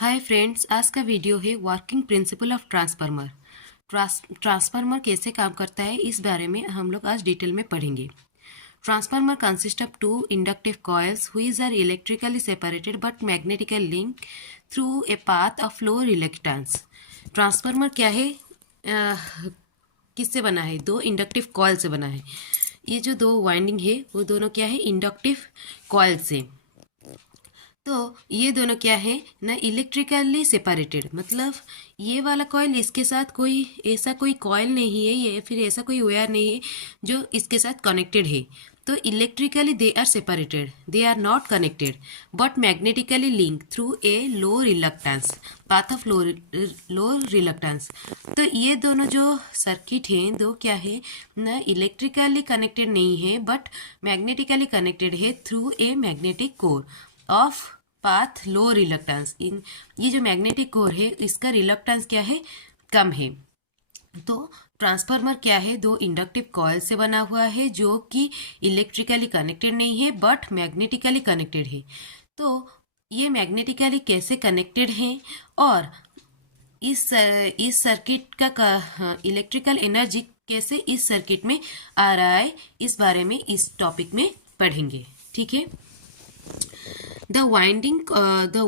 Hi friends, आज का video है working principle of transformer. Transformer कैसे काम करता है इस बारे में हम लोग आज डिटेल में पढ़ेंगे। Transformer consists of two inductive coils which are electrically separated but magnetically link through a path of low reluctance. Transformer क्या है, किससे बना है? दो इंडक्टिव कॉइल से बना है। ये जो दो वाइंडिंग है वो दोनों क्या है, इंडक्टिव कॉइल से। तो ये दोनों क्या है ना, इलेक्ट्रिकली सेपरेटेड, मतलब ये वाला कॉइल इसके साथ कोई ऐसा कोई कॉइल नहीं है, ये फिर ऐसा कोई वायर नहीं है जो इसके साथ कनेक्टेड है। तो electrically they are separated, they are not connected but magnetically link through a low reluctance, path of low reluctance. तो ये दोनों जो सर्किट हैं दो क्या है ना, इलेक्ट्रिकली कनेक्टेड नहीं है बट मैग्नेटिकली कनेक्टेड है through a magnetic core of path low reluctance. इन ये जो मैग्नेटिक कोर है इसका रिलक्टेंस क्या है, कम है। तो ट्रांसफार्मर क्या है, दो इंडक्टिव कॉइल से बना हुआ है जो कि इलेक्ट्रिकली कनेक्टेड नहीं है बट मैग्नेटिकली कनेक्टेड है। तो ये मैग्नेटिकली कैसे कनेक्टेड है और इस सर्किट का इलेक्ट्रिकल एनर्जी कैसे इस सर्किट में आ रहा है, इस बारे में इस टॉपिक में पढ़ेंगे। ठीक है। The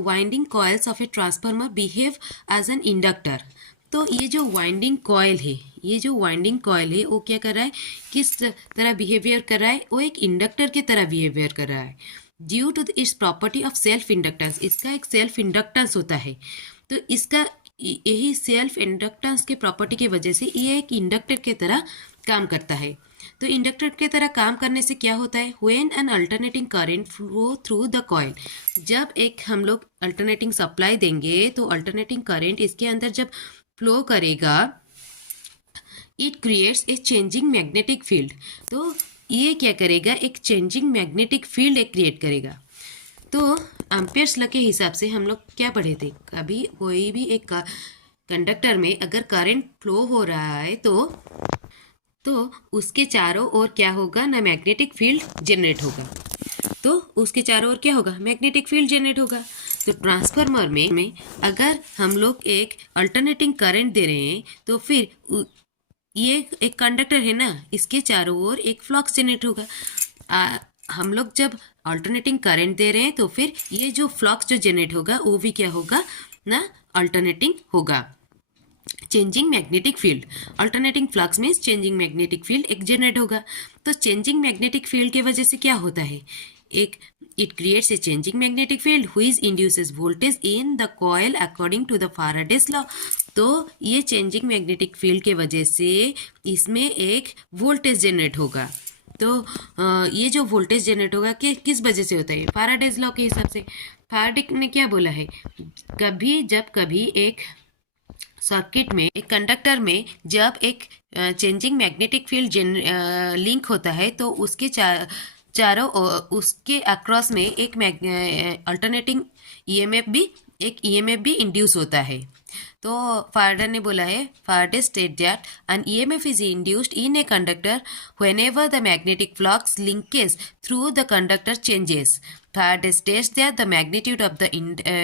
winding coils of a transformer behave as an inductor। तो ये जो वाइंडिंग कॉयल है, ये जो वाइंडिंग कॉयल है वो क्या कर रहा है, किस तरह बिहेवियर कर रहा है, वो एक इंडक्टर की तरह बिहेवियर कर रहा है। Due to its property of self inductance, इसका एक सेल्फ इंडक्टेंस होता है। तो इसका यही सेल्फ इंडक्टेंस के प्रॉपर्टी की वजह से ये एक इंडक्टर की तरह काम करता है। तो इंडक्टर की तरह काम करने से क्या होता है, when an alternating current flow through the coil, जब एक हम लोग अल्टरनेटिंग सप्लाई देंगे तो अल्टरनेटिंग करंट इसके अंदर जब फ्लो करेगा, it creates a changing magnetic field. तो ये क्या करेगा, एक चेंजिंग मैग्नेटिक फील्ड एक क्रिएट करेगा। तो एम्पियर्स लॉ के हिसाब से हम लोग क्या पढ़े थे, कभी कोई भी एक कंडक्टर में अगर करंट फ्लो हो रहा है तो उसके चारों ओर क्या होगा ना, मैग्नेटिक फील्ड जनरेट होगा। तो उसके चारों ओर क्या होगा, मैग्नेटिक फील्ड जनरेट होगा। तो ट्रांसफार्मर में अगर हम लोग एक अल्टरनेटिंग करंट दे रहे हैं तो फिर ये एक कंडक्टर है ना, इसके चारों ओर एक फ्लक्स जनरेट होगा। हम लोग जब अल्टरनेटिंग करंट दे रहे हैं तो फिर ये जो फ्लक्स जो जनरेट होगा वो भी क्या होगा ना, अल्टरनेटिंग होगा। Changing magnetic field, alternating flux means changing magnetic field एक जनरेट होगा। तो चेंजिंग मैग्नेटिक फील्ड की वजह से क्या होता है, एक it creates a changing magnetic field which induces voltage in the coil according to the Faraday's law. तो ये चेंजिंग मैग्नेटिक फील्ड के वजह से इसमें एक वोल्टेज जनरेट होगा। तो ये जो वोल्टेज जनरेट होगा किस वजह से होता है, फैराडेज लॉ के हिसाब से। फैराडे ने क्या बोला है, जब कभी एक सर्किट में, एक कंडक्टर में जब एक चेंजिंग मैग्नेटिक फील्ड लिंक होता है तो उसके चारों उसके अक्रॉस में एक अल्टरनेटिंग ईएमएफ भी इंड्यूस होता है। तो फाराडे ने बोला है, Faraday state that an EMF is induced in a conductor whenever the magnetic flux linkage through the conductor changes. Faraday states that the magnitude of the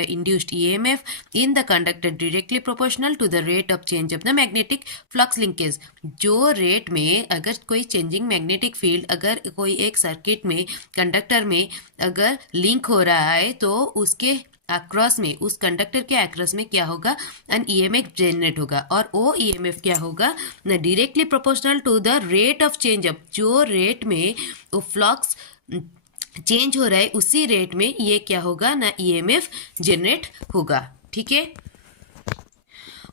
induced EMF in the conductor directly proportional to the rate of change of the magnetic flux linkage। जो rate में अगर कोई changing magnetic field अगर कोई एक circuit में conductor में अगर लिंक हो रहा है तो उसके अक्रॉस में, उस कंडक्टर के अक्रॉस में क्या होगा, एन ईएमएफ जनरेट होगा। और वो ईएमएफ क्या होगा ना, directly proportional to the rate of change of, जो रेट में वो फ्लक्स चेंज हो रहा है उसी रेट में ये क्या होगा ना, ईएमएफ जनरेट होगा। ठीक है।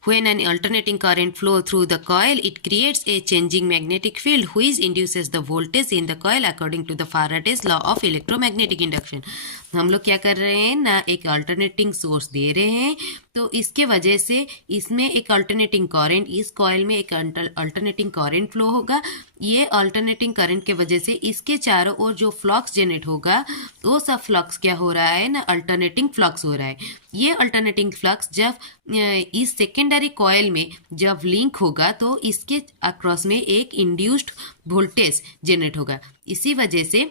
When an alternating current flow through the coil, it creates a changing magnetic field which induces the voltage in the coil according to the Faraday's law of electromagnetic induction। हम लोग क्या कर रहे हैं ना, एक अल्टरनेटिंग सोर्स दे रहे हैं तो इसके वजह से इसमें एक अल्टरनेटिंग करंट, इस कॉइल में एक अल्टरनेटिंग करंट फ्लो होगा। ये अल्टरनेटिंग करंट के वजह से इसके चारों ओर जो फ्लक्स जनरेट होगा वो सब फ्लक्स क्या हो रहा है ना, अल्टरनेटिंग फ्लक्स हो रहा है। ये अल्टरनेटिंग फ्लक्स जब इस सेकेंडरी कॉइल में जब लिंक होगा तो इसके अक्रॉस में एक इंड्यूस्ड वोल्टेज जनरेट होगा। इसी वजह से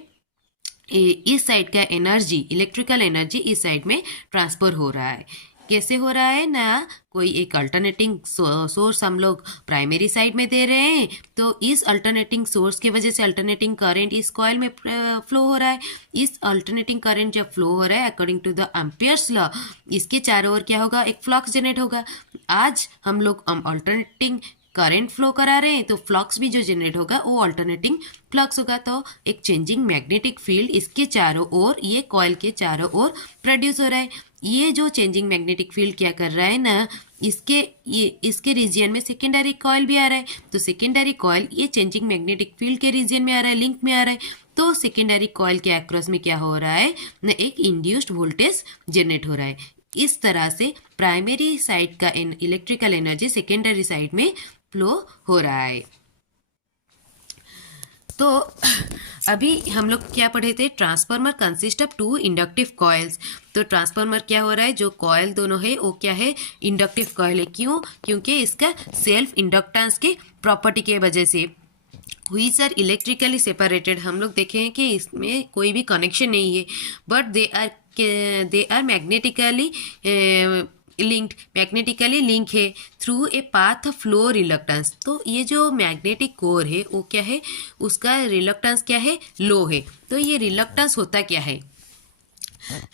इस साइड का एनर्जी, इलेक्ट्रिकल एनर्जी इस साइड में ट्रांसफर हो रहा है। कैसे हो रहा है ना, कोई एक अल्टरनेटिंग सोर्स हम लोग प्राइमरी साइड में दे रहे हैं, तो इस अल्टरनेटिंग सोर्स की वजह से अल्टरनेटिंग करंट इस कॉइल में फ्लो हो रहा है। इस अल्टरनेटिंग करंट जब फ्लो हो रहा है according to the Ampere's law, इसके चारों ओर क्या होगा, एक फ्लक्स जनरेट होगा। आज हम लोग अल्टरनेटिंग करंट फ्लो करा रहे हैं, तो फ्लक्स भी जो जनरेट होगा वो अल्टरनेटिंग फ्लक्स होगा। तो एक चेंजिंग मैग्नेटिक फील्ड इसके चारों ओर, ये कॉइल के चारों ओर प्रोड्यूस हो रहा है। ये जो चेंजिंग मैग्नेटिक फील्ड क्या कर रहा है ना, इसके रीजियन में सेकेंडरी कॉइल भी आ रहा है। तो सेकेंडरी कॉइल ये चेंजिंग मैग्नेटिक फील्ड के रीजियन में आ रहा है, लिंक में आ रहा है। तो सेकेंडरी कॉइल के अक्रॉस में क्या हो रहा है ना, एक इंड्यूस्ड वोल्टेज जनरेट हो रहा है। इस तरह से प्राइमरी साइड का इलेक्ट्रिकल एनर्जी सेकेंडरी साइड में फ्लो हो रहा है। तो अभी हम लोग क्या पढ़े थे, transformer consists of two inductive coils. तो ट्रांसफार्मर क्या हो रहा है, जो कॉइल दोनों है वो क्या है, इंडक्टिव कॉइल है। क्यों, क्योंकि इसका सेल्फ इंडक्टेंस के प्रॉपर्टी के वजह से हुई सर इलेक्ट्रिकली सेपरेटेड। हम लोग देखे हैं कि इसमें कोई भी कनेक्शन नहीं है, but they are magnetically magnetically link है through a path of low reluctance. तो ये जो मैग्नेटिक कोर है वो क्या है, उसका रिलक्टेंस क्या है, लो है। तो ये रिलक्टेंस होता क्या है,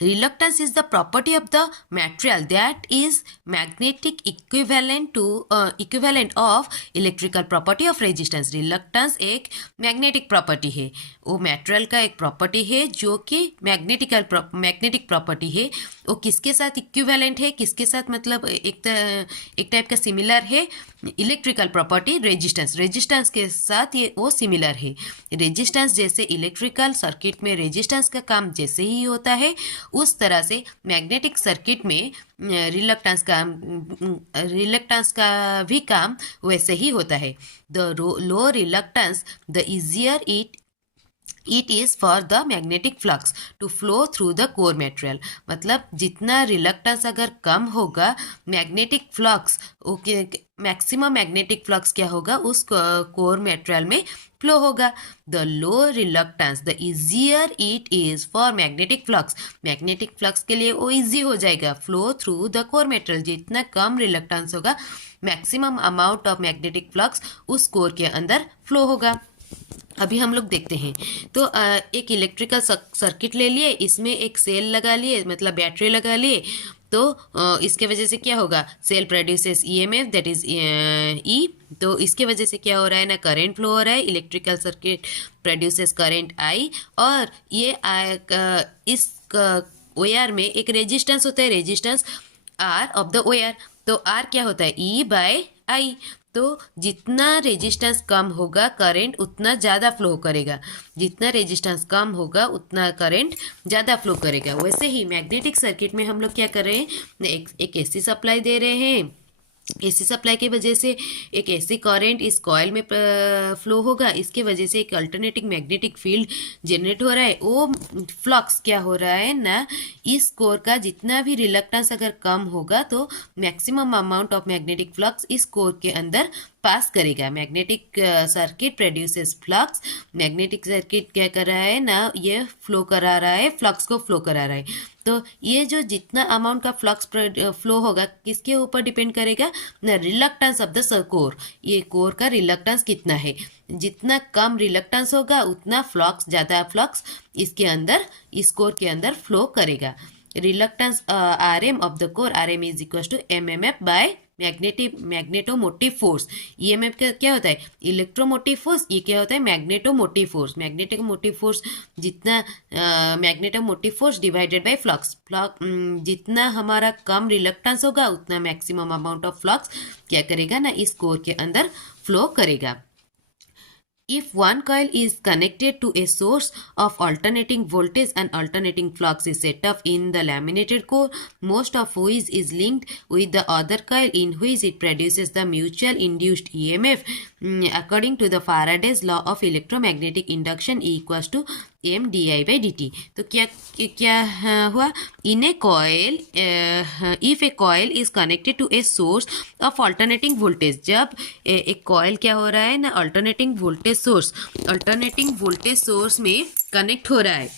reluctance is the property of the material that is magnetic equivalent of electrical property of resistance। reluctance एक मैग्नेटिक प्रॉपर्टी है, वो मेटेरियल का एक प्रॉपर्टी है जो कि मैग्नेटिक प्रॉपर्टी है। वो किसके साथ इक्विवेलेंट है, किसके साथ मतलब एक टाइप का सिमिलर है, इलेक्ट्रिकल प्रॉपर्टी रेजिस्टेंस के साथ ये वो सिमिलर है। रेजिस्टेंस जैसे इलेक्ट्रिकल सर्किट में रेजिस्टेंस का काम जैसे ही होता है, उस तरह से मैग्नेटिक सर्किट में रिलक्टेंस का भी काम वैसे ही होता है। The low reluctance the easier it is for the magnetic flux to flow through the core material. मतलब जितना रिलक्टेंस अगर कम होगा, magnetic flux maximum magnetic flux क्या होगा, उस कोर मटेरियल में फ्लो होगा। The low reluctance the easier it is for magnetic flux के लिए वो इजी हो जाएगा flow through the core material. जितना कम रिलक्टेंस होगा, maximum amount of magnetic flux उस कोर के अंदर फ्लो होगा। अभी हम लोग देखते हैं, तो एक इलेक्ट्रिकल सर्किट ले लिए, इसमें एक सेल लगा लिए, मतलब बैटरी लगा लिए। तो इसके वजह से क्या होगा, cell produces EMF that is E. तो इसके वजह से क्या हो रहा है ना, करंट फ्लो हो रहा है, electrical circuit produces current I. और ये इस वायर में एक रेजिस्टेंस होता है, resistance R of the wire. तो आर क्या होता है, ई बाय आई। तो जितना रेजिस्टेंस कम होगा, करंट उतना ज़्यादा फ्लो करेगा। जितना रेजिस्टेंस कम होगा उतना करंट ज़्यादा फ्लो करेगा। वैसे ही मैग्नेटिक सर्किट में हम लोग क्या कर रहे हैं, एक एसी सप्लाई दे रहे हैं। एसी सप्लाई की वजह से एक एसी करंट इस कॉइल में फ्लो होगा। इसके वजह से एक अल्टरनेटिंग मैग्नेटिक फील्ड जनरेट हो रहा है। वो फ्लक्स क्या हो रहा है ना, इस कोर का जितना भी रिलक्टेंस अगर कम होगा, तो maximum amount of magnetic flux इस कोर के अंदर पास करेगा। Magnetic circuit produces flux. Magnetic circuit क्या कर रहा है ना, ये फ्लो करा रहा है, फ्लक्स को फ्लो करा रहा है। तो ये जो जितना अमाउंट का फ्लक्स फ्लो होगा, किसके ऊपर डिपेंड करेगा ना, रिलक्टेंस ऑफ द कोर। ये कोर का रिलक्टेंस कितना है, जितना कम रिलक्टेंस होगा उतना फ्लक्स, ज़्यादा फ्लक्स इसके अंदर, इस कोर के अंदर फ्लो करेगा। Reluctance R M of the core, R M is equal to M M F by magnetomotive force. EMF क्या होता है, इलेक्ट्रोमोटिव फोर्स। ये क्या होता है, मैग्नेटोमोटिव फोर्स। मैग्नेटोमोटिव फोर्स जितना magnetomotive force divided by flux. जितना हमारा कम रिलक्टेंस होगा उतना मैक्सिमम अमाउंट ऑफ फ्लक्स क्या करेगा ना, इस कोर के अंदर फ्लो करेगा। If one coil is connected to a source of alternating voltage and alternating flux is set up in the laminated core, most of which is linked with the other coil in which it produces the mutual induced EMF. According to the Faraday's law of electromagnetic induction, E equals to mdi/dt। तो क्या हुआ, in a coil, if a coil is connected to a source of alternating voltage. जब एक coil क्या हो रहा है ना, अल्टरनेटिंग वोल्टेज सोर्स में कनेक्ट हो रहा है,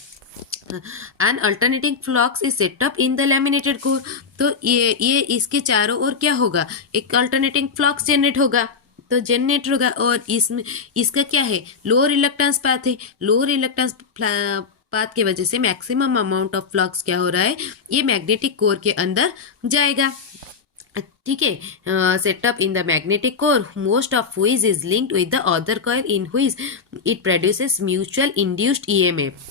an alternating flux is set up in the laminated core. तो ये इसके चारों ओर क्या होगा, एक अल्टरनेटिंग फ्लक्स जनरेट होगा, तो जनरेट होगा। और इसमें इसका क्या है, लोअर रिलक्टेंस पाथ है। लोअर रिलक्टेंस पाथ की वजह से मैक्सिमम अमाउंट ऑफ फ्लक्स क्या हो रहा है, ये मैग्नेटिक कोर के अंदर जाएगा। ठीक है, setup in the magnetic core most of which is linked with the other coil in which it produces mutual induced EMF.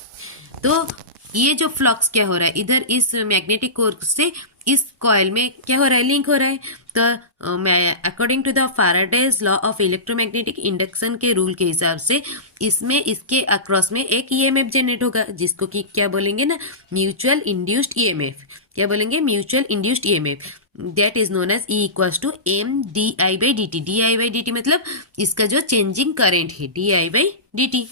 तो ये जो फ्लक्स क्या हो रहा है इधर इस मैग्नेटिक कोर से इस कॉइल में क्या हो रहा है, लिंक हो रहा है। तो मैं according to the Faraday's law of electromagnetic induction के रूल के हिसाब से इसमें इसके अक्रॉस में एक ईएमएफ जनरेट होगा, जिसको कि क्या बोलेंगे ना, म्यूचुअल इंड्यूस्ड ईएमएफ। क्या बोलेंगे, mutual induced EMF. That is known as E equals to M D I by D T. D I by D T मतलब इसका जो चेंजिंग करेंट है, D I by D T.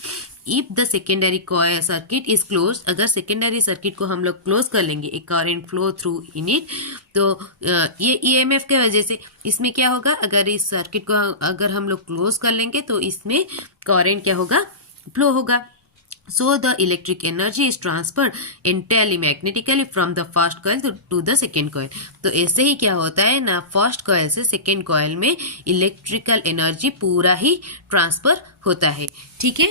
If the secondary coil circuit is close, अगर secondary circuit को हम लोग close कर लेंगे, एक current flow through in it, तो ये ईएमएफ के वजह से इसमें क्या होगा, अगर इस सर्किट को अगर हम लोग क्लोज कर लेंगे तो इसमें करंट क्या होगा, फ्लो होगा। So the electric energy is transferred entirely magnetically from the first coil to the second coil। तो ऐसे ही क्या होता है ना, फर्स्ट कॉइल से सेकेंड कॉइल में इलेक्ट्रिकल एनर्जी पूरा ही ट्रांसफर होता है। ठीक है।